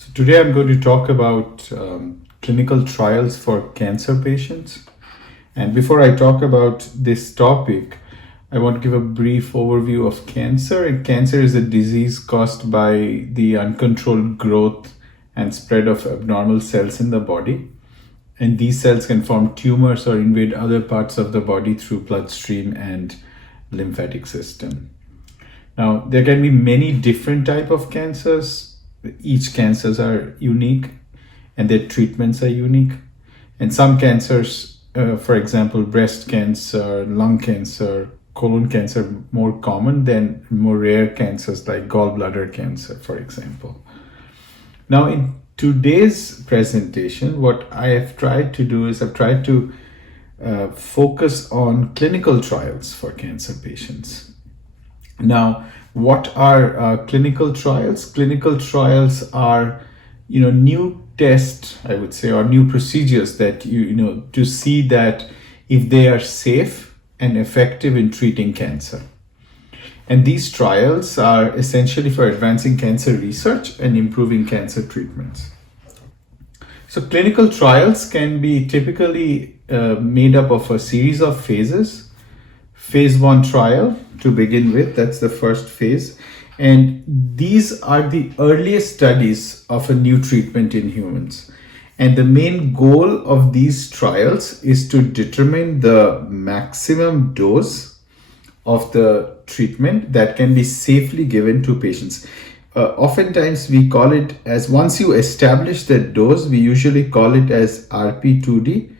So today I'm going to talk about clinical trials for cancer patients. And before I talk about this topic, I want to give a brief overview of cancer. And cancer is a disease caused by the uncontrolled growth and spread of abnormal cells in the body. And these cells can form tumors or invade other parts of the body through bloodstream and lymphatic system. Now, there can be many different types of cancers. Each cancers are unique and their treatments are unique. And some cancers, for example, breast cancer, lung cancer, colon cancer, more common than more rare cancers like gallbladder cancer, for example. Now, in today's presentation, what I have tried to do is I've tried to focus on clinical trials for cancer patients. Now, what are clinical trials? Clinical trials are, new tests, I would say, or new procedures that to see that if they are safe and effective in treating cancer. And these trials are essentially for advancing cancer research and improving cancer treatments. So clinical trials can be typically made up of a series of phases. Phase 1 trial to begin with, that's the first phase. And these are the earliest studies of a new treatment in humans. And the main goal of these trials is to determine the maximum dose of the treatment that can be safely given to patients. Oftentimes we call it as, once you establish the dose, we usually call it as RP2D,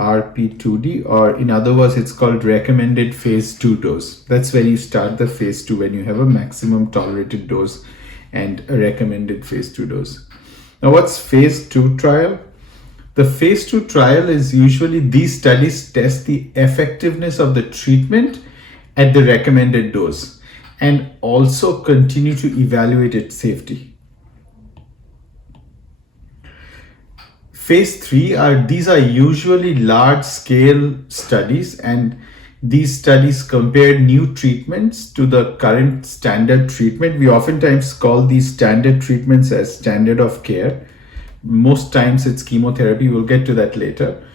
or in other words, it's called recommended phase 2 dose. That's when you start the phase 2, when you have a maximum tolerated dose and a recommended phase 2 dose. Now, what's phase 2 trial? The phase 2 trial is usually, these studies test the effectiveness of the treatment at the recommended dose and also continue to evaluate its safety. Phase 3 these are usually large scale studies, and these studies compare new treatments to the current standard treatment. We oftentimes call these standard treatments as standard of care. Most times it's chemotherapy. We'll get to that later.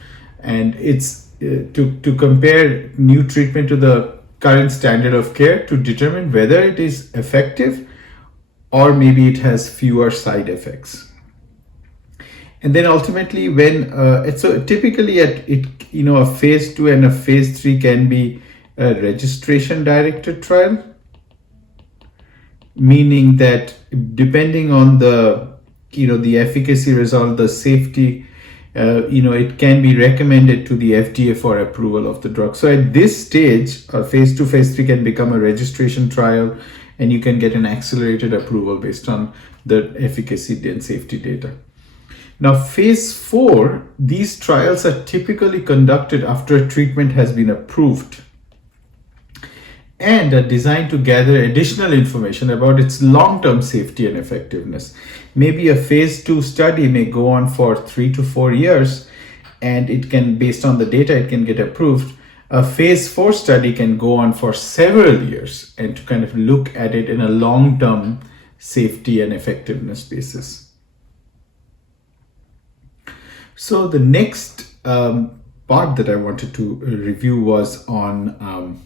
And it's to compare new treatment to the current standard of care to determine whether it is effective or maybe it has fewer side effects. And then ultimately, when so typically a phase 2 and a phase 3 can be a registration directed trial, meaning that depending on the efficacy result, the safety, it can be recommended to the FDA for approval of the drug. So at this stage, phase 2, phase 3 can become a registration trial, and you can get an accelerated approval based on the efficacy and safety data. Now, phase 4, these trials are typically conducted after a treatment has been approved and are designed to gather additional information about its long-term safety and effectiveness. Maybe a phase 2 study may go on for 3 to 4 years, and it can, based on the data, it can get approved. A phase 4 study can go on for several years and to kind of look at it in a long-term safety and effectiveness basis. So the next part that I wanted to review was on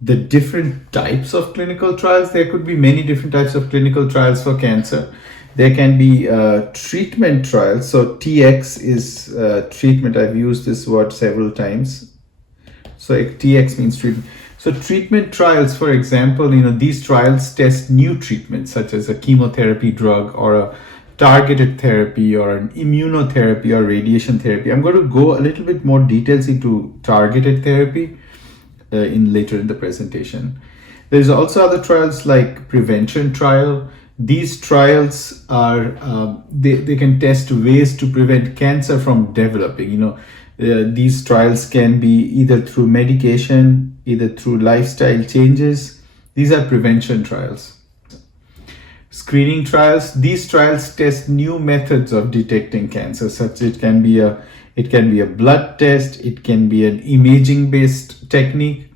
the different types of clinical trials. There could be many different types of clinical trials for cancer. There can be treatment trials. So TX is treatment. I've used this word several times. So TX means treatment. So treatment trials, for example, these trials test new treatments such as a chemotherapy drug or a targeted therapy or an immunotherapy or radiation therapy. I'm going to go a little bit more details into targeted therapy later in the presentation. There's also other trials like prevention trial. These trials are, they can test ways to prevent cancer from developing. These trials can be either through medication, either through lifestyle changes. These are prevention trials. Screening trials. These trials test new methods of detecting cancer, such it can be a blood test, it can be an imaging based technique,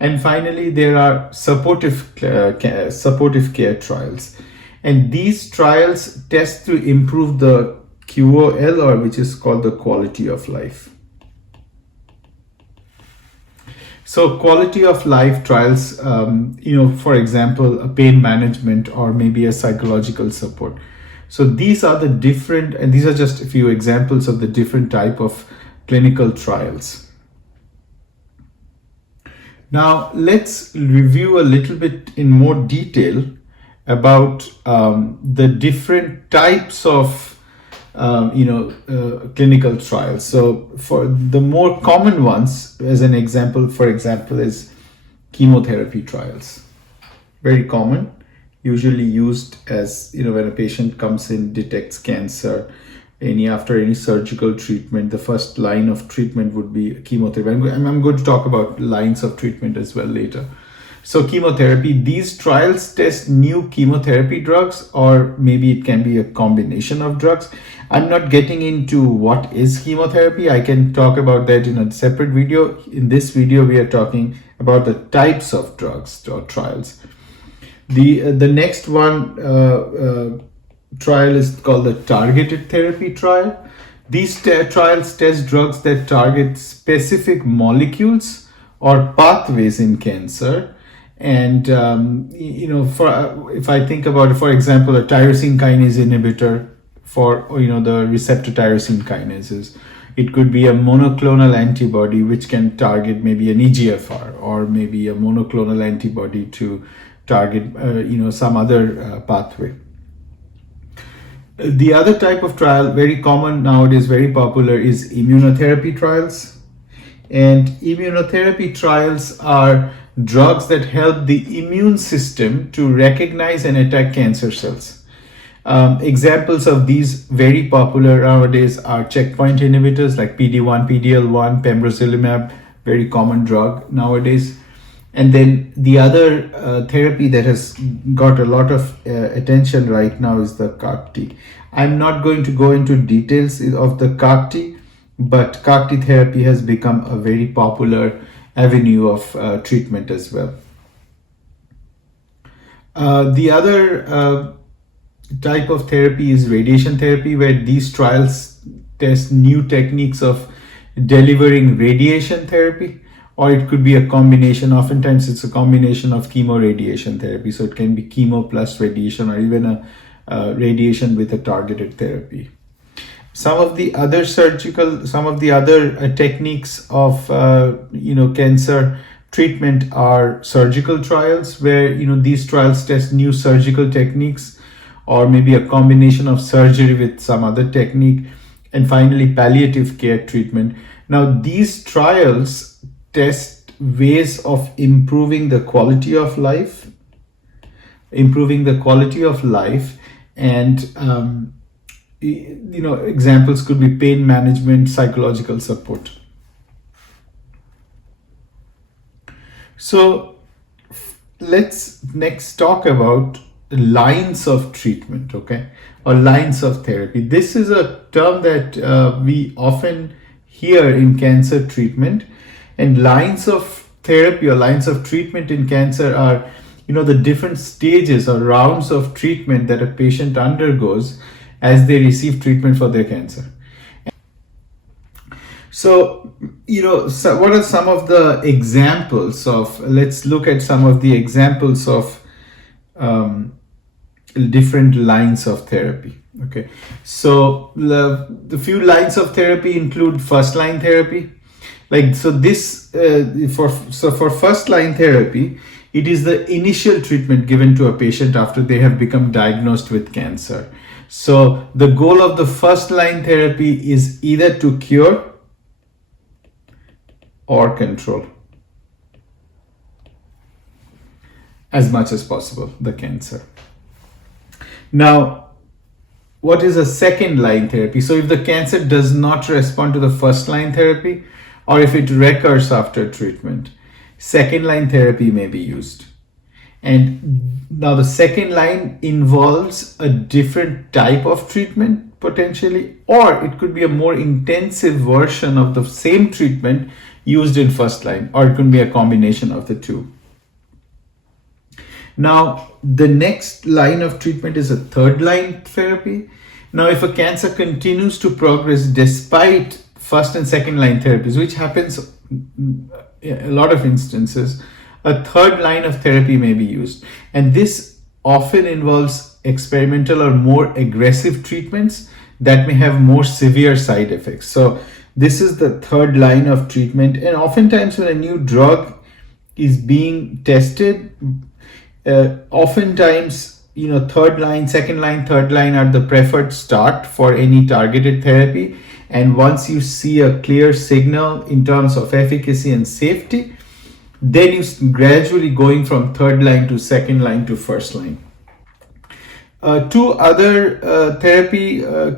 and finally there are supportive care trials. And these trials test to improve the QOL, or which is called the quality of life. So quality of life trials, for example, a pain management or maybe a psychological support. So these are the different, and these are just a few examples of the different type of clinical trials. Now let's review a little bit in more detail about the different types of clinical trials. So for the more common ones, as an example, for example, is chemotherapy trials. Very common, usually used as, when a patient comes in, detects cancer, after any surgical treatment, the first line of treatment would be chemotherapy. I'm going to talk about lines of treatment as well later. So chemotherapy, these trials test new chemotherapy drugs, or maybe it can be a combination of drugs. I'm not getting into what is chemotherapy. I can talk about that in a separate video. In this video, we are talking about the types of drugs or trials. The next one trial is called the targeted therapy trial. These trials test drugs that target specific molecules or pathways in cancer. And if I think about it, for example, a tyrosine kinase inhibitor for the receptor tyrosine kinases, it could be a monoclonal antibody which can target maybe an EGFR, or maybe a monoclonal antibody to target some other pathway. The other type of trial, very common nowadays, very popular, is immunotherapy trials. And immunotherapy trials are drugs that help the immune system to recognize and attack cancer cells. Examples of these very popular nowadays are checkpoint inhibitors like PD-1, PD-L1, pembrolizumab, very common drug nowadays. And then the other therapy that has got a lot of attention right now is the CAR-T. I'm not going to go into details of the CAR-T, but CAR-T therapy has become a very popular avenue of treatment as well. The other type of therapy is radiation therapy, where these trials test new techniques of delivering radiation therapy, or it could be a combination. Oftentimes it's a combination of chemoradiation therapy. So it can be chemo plus radiation, or even a radiation with a targeted therapy. Some of the other techniques of cancer treatment are surgical trials, where these trials test new surgical techniques, or maybe a combination of surgery with some other technique. And finally, palliative care treatment. Now these trials test ways of improving the quality of life, and examples could be pain management, psychological support. So let's next talk about lines of treatment, or lines of therapy. This is a term that we often hear in cancer treatment. And lines of therapy or lines of treatment in cancer are, the different stages or rounds of treatment that a patient undergoes as they receive treatment for their cancer. So, what are some of the examples of, let's look at some of the examples of different lines of therapy. Okay, so the few lines of therapy include first line therapy. For first line therapy, it is the initial treatment given to a patient after they have become diagnosed with cancer. So the goal of the first line therapy is either to cure or control as much as possible the cancer. Now, what is a second line therapy? So if the cancer does not respond to the first line therapy, or if it recurs after treatment, second line therapy may be used. And now the second line involves a different type of treatment potentially, or it could be a more intensive version of the same treatment used in first line, or it could be a combination of the two. Now, the next line of treatment is a third line therapy. Now, if a cancer continues to progress despite first and second line therapies, which happens a lot of instances, a third line of therapy may be used. And this often involves experimental or more aggressive treatments that may have more severe side effects. So this is the third line of treatment. And oftentimes when a new drug is being tested, oftentimes, third line, second line, third line are the preferred start for any targeted therapy. And once you see a clear signal in terms of efficacy and safety, then you gradually going from third line to second line to first line. Two other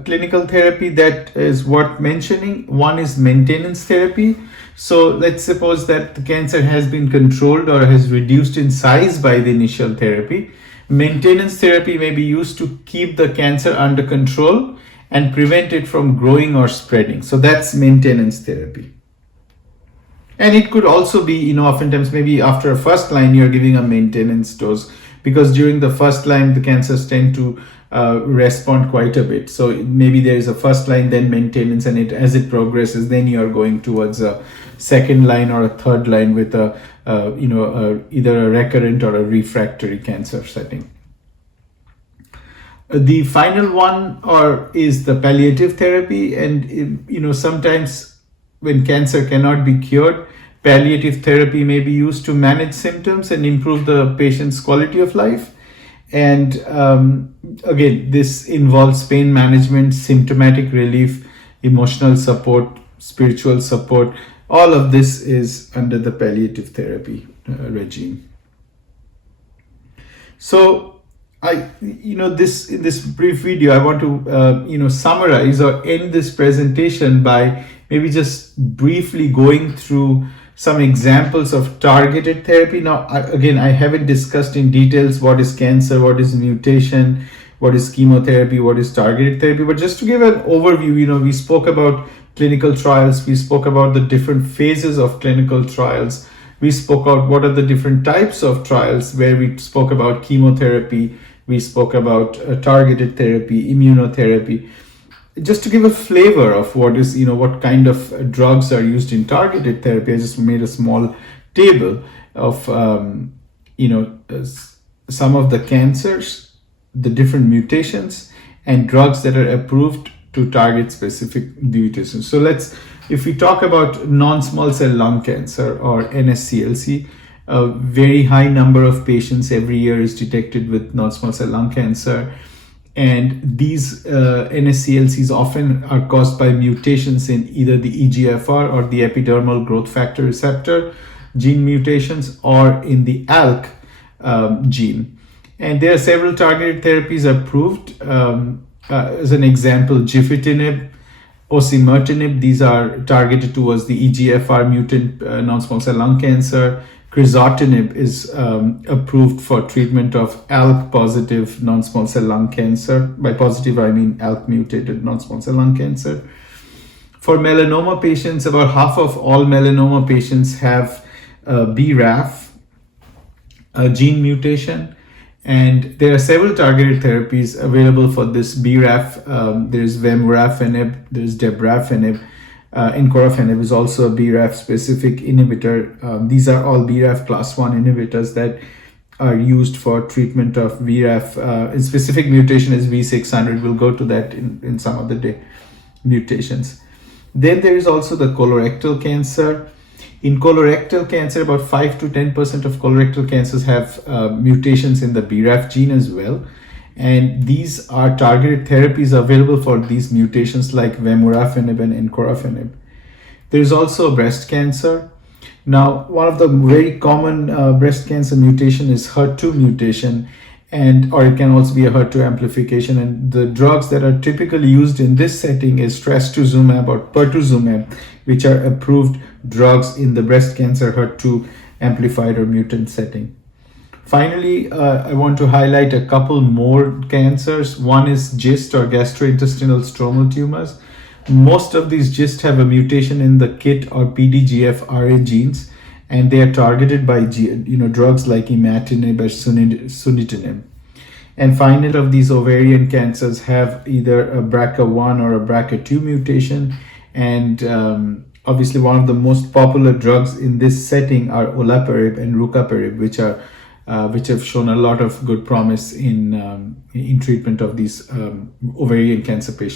clinical therapy that is worth mentioning. One is maintenance therapy. So let's suppose that the cancer has been controlled or has reduced in size by the initial therapy. Maintenance therapy may be used to keep the cancer under control and prevent it from growing or spreading. So that's maintenance therapy. And it could also be, oftentimes maybe after a first line, you're giving a maintenance dose, because during the first line, the cancers tend to respond quite a bit. So maybe there is a first line, then maintenance, and as it progresses, then you are going towards a second line or a third line with either a recurrent or a refractory cancer setting. The final one is the palliative therapy, and sometimes when cancer cannot be cured, palliative therapy may be used to manage symptoms and improve the patient's quality of life. And again, this involves pain management, symptomatic relief, emotional support, spiritual support. All of this is under the palliative therapy regime. So in this brief video, I want to summarize or end this presentation by maybe just briefly going through some examples of targeted therapy. Now, I haven't discussed in details what is cancer, what is mutation, what is chemotherapy, what is targeted therapy. But just to give an overview, we spoke about clinical trials, we spoke about the different phases of clinical trials, we spoke about what are the different types of trials, where we spoke about chemotherapy, we spoke about targeted therapy, immunotherapy. Just to give a flavor of what kind of drugs are used in targeted therapy, I just made a small table of some of the cancers, the different mutations, and drugs that are approved to target specific mutations. So if we talk about non-small cell lung cancer or NSCLC, a very high number of patients every year is detected with non-small cell lung cancer. And these NSCLCs often are caused by mutations in either the EGFR or the epidermal growth factor receptor gene mutations, or in the ALK gene. And there are several targeted therapies approved. As an example, gefitinib, osimertinib, these are targeted towards the EGFR mutant non-small cell lung cancer. Crizotinib is approved for treatment of ALK positive non-small cell lung cancer. By positive, I mean ALK mutated non-small cell lung cancer. For melanoma patients, about half of all melanoma patients have BRAF gene mutation. And there are several targeted therapies available for this BRAF. There's vemurafenib, there's dabrafenib. Encorafenib is also a BRAF specific inhibitor. These are all BRAF class 1 inhibitors that are used for treatment of BRAF. In specific mutation is V600. We'll go to that in some of the mutations. Then there is also the colorectal cancer. In colorectal cancer, about 5 to 10% of colorectal cancers have mutations in the BRAF gene as well. And these are targeted therapies available for these mutations like vemurafenib and encorafenib. There is also breast cancer. Now, one of the very common breast cancer mutation is HER2 mutation, or it can also be a HER2 amplification. And the drugs that are typically used in this setting is trastuzumab or pertuzumab, which are approved drugs in the breast cancer HER2 amplified or mutant setting. Finally, I want to highlight a couple more cancers. One is GIST or gastrointestinal stromal tumors. Most of these GIST have a mutation in the KIT or PDGFRA genes, and they are targeted by drugs like imatinib or sunitinib. And finally, of these ovarian cancers have either a BRCA1 or a BRCA2 mutation. And obviously, one of the most popular drugs in this setting are olaparib and rucaparib, which have shown a lot of good promise in treatment of these ovarian cancer patients.